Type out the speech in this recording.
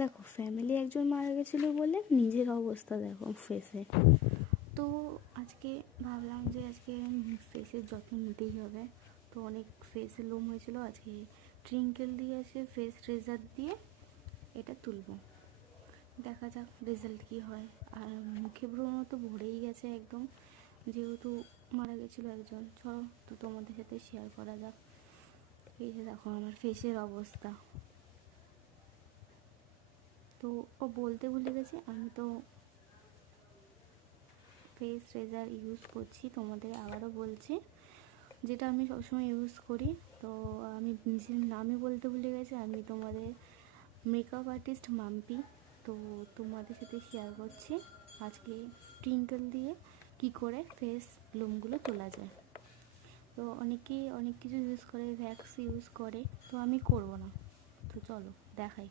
দেখো ফ্যামিলি একজন মারা গেছিলো বলে নিজের অবস্থা দেখো ফেসে। তো আজকে ভাবলাম যে আজকে ফেসের যত্ন নিতেই হবে। তো অনেক ফেসে লোম হয়েছিল, আজকে ট্রিঙ্কেল দিয়ে আছে ফেস রেজার দিয়ে এটা তুলবো, দেখা যাক রেজাল্ট কী হয়। আর মুখে ব্রণ তো ভরেই গেছে একদম, যেহেতু মারা গেছিলো একজন। চলো তো তোমাদের সাথে শেয়ার করা যাক। এই যে দেখো আমার ফেসের অবস্থা। তো ও বলতে ভুলে গেছি, আমি তো ফেস রেজার ইউজ করছি, তোমাদের আবারও বলছি, যেটা আমি সবসময় ইউজ করি। তো আমি নিজের নামই বলতে ভুলে গেছি, আমি তোমাদের মেকআপ আর্টিস্ট মাম্পি। তো তোমাদের সাথে শেয়ার করছি আজকে টুইঙ্কেল দিয়ে কি করে ফেস লোমগুলো তোলা যায়। তো অনেকেই অনেক কিছু ইউজ করে, ভ্যাক্স ইউজ করে, তো আমি করব না। তো চলো দেখাই।